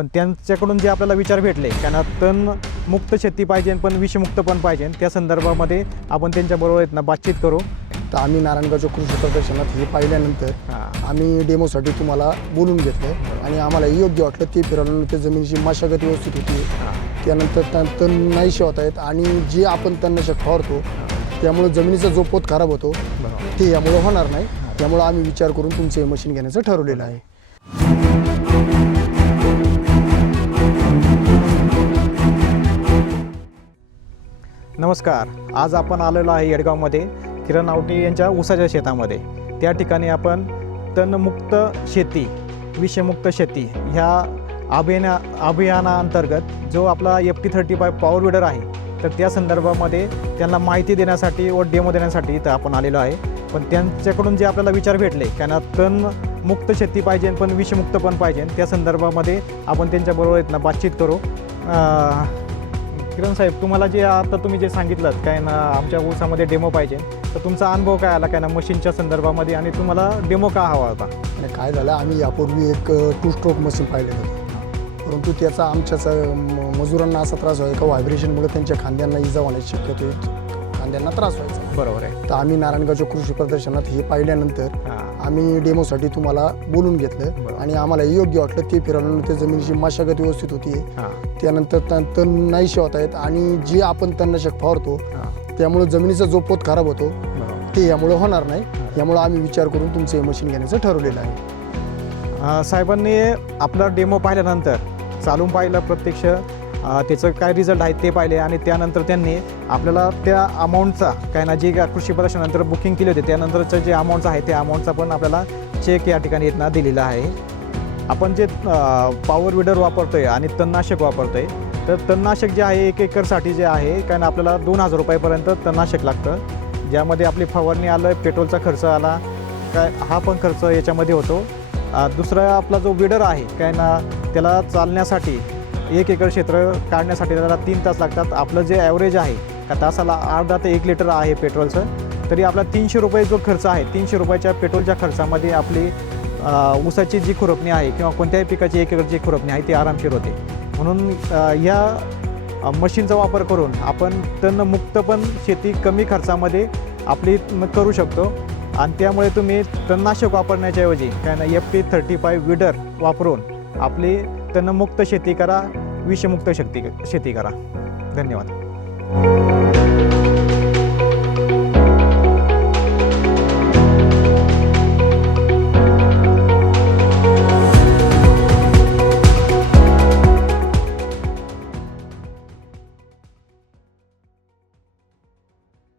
पण त्यांच्याकडून जे आपल्याला विचार भेटले त्यांना तणमुक्त शेती पाहिजे पण विषमुक्त पण पाहिजे, त्या संदर्भामध्ये आपण त्यांच्याबरोबर आहेत ना बातचीत करू. तर आम्ही नारायणगावच्या कृषी प्रदर्शनात हे पाहिल्यानंतर आम्ही डेमोसाठी तुम्हाला बोलून घेतलं आणि आम्हाला योग्य वाटलं. ते फिरवल्यानंतर जमिनीची मशागत व्यवस्थित होती, त्यानंतर तण नाही शिवता येत आणि जे आपण तणनाशक फवारतो त्यामुळे जमिनीचा जो पोत खराब होतो ते यामुळे होणार नाही. त्यामुळे आम्ही विचार करून तुमचे मशीन घेण्याचं ठरवलेलं आहे. नमस्कार, आज आपण आलेलो आहे येडगावमध्ये किरण आवटे यांच्या ऊसाच्या शेतामध्ये. त्या ठिकाणी आपण तणमुक्त शेती विषमुक्त शेती ह्या अभियानाअंतर्गत जो आपला FT35 पॉवर विडर आहे तर त्या संदर्भामध्ये त्यांना माहिती देण्यासाठी व डेमो देण्यासाठी इथं आपण आलेलो आहे. पण त्यांच्याकडून जे आपल्याला विचार भेटले त्यांना तणमुक्त शेती पाहिजे पण विषमुक्त पण पाहिजे, त्या संदर्भामध्ये आपण त्यांच्याबरोबर आहेत ना बातचीत करू. किरण साहेब, तुम्हाला जे आता तुम्ही जे सांगितलं काय ना आमच्या ऊसामध्ये डेमो पाहिजे, तर तुमचा अनुभव काय आला काय ना मशीनच्या संदर्भामध्ये आणि तुम्हाला डेमो का हवा होता? आणि काय झालं, आम्ही यापूर्वी एक 2 स्ट्रोक मशीन पाहिलेलं होतं, परंतु त्याचा आमच्याच मजुरांना असा त्रास व्हायचा का व्हायब्रेशनमुळे त्यांच्या खांद्यांना इजा होण्याची शक्यता होती, खांद्यांना त्रास व्हायचा. बरोबर आहे. तर आम्ही नारायणगावच्या कृषी प्रदर्शनात हे पाहिल्यानंतर आम्ही डेमोसाठी तुम्हाला बोलून घेतलं आणि आम्हाला योग्य वाटलं. ते फिरवल्यानंतर जमिनीची मशागत व्यवस्थित होती, त्यानंतर तण नाही शिवता येत आणि जे आपण तणनाशक फवारतो त्यामुळे जमिनीचा जो पोत खराब होतो ते यामुळे होणार नाही. यामुळे आम्ही विचार करून तुमचे मशीन घेण्याचं ठरवलेलं आहे. साहेबांनी आपला डेमो पाहिल्यानंतर चालून पाहिलं, प्रत्यक्ष त्याचं काय रिझल्ट आहे ते पाहिले आणि त्यानंतर त्यांनी आपल्याला त्या अमाऊंटचा काय ना जे कृषी प्रदर्शनानंतर बुकिंग केली होती त्यानंतरचं जे अमाऊंट आहे त्या अमाऊंटचा पण आपल्याला चेक या ठिकाणी इथं दिलेला आहे. आपण जे पॉवर विडर वापरतोय आणि तणनाशक वापरतोय, तर तणनाशक जे आहे 1 एकरसाठी जे आहे काय ना आपल्याला 2000 रुपयापर्यंत तणनाशक लागतं, ज्यामध्ये आपली फवारणी आलं, पेट्रोलचा खर्च आला, काय हा पण खर्च याच्यामध्ये होतो. दुसरा आपला जो विडर आहे काय ना त्याला चालण्यासाठी 1 एकर क्षेत्र काढण्यासाठी त्याला 3 तास लागतात. आपलं जे ॲव्हरेज आहे का तासाला अर्धा ते 1 लिटर आहे पेट्रोलचं, तरी आपला 300 रुपये जो खर्च आहे, 300 रुपयाच्या पेट्रोलच्या खर्चामध्ये आपली ऊसाची जी खुरपणी आहे किंवा कोणत्याही पिकाची 1 एकरची खुरपणी आहे ती आरामशीर होते. म्हणून या मशीनचा वापर करून आपण तणमुक्त पण शेती कमी खर्चामध्ये आपली करू शकतो आणि त्यामुळे तुम्ही तणनाशक वापरण्याच्या ऐवजी काय ना FT35 विडर वापरून आपली तणमुक्त शेती करा, विषमुक्त शेती करा. धन्यवाद.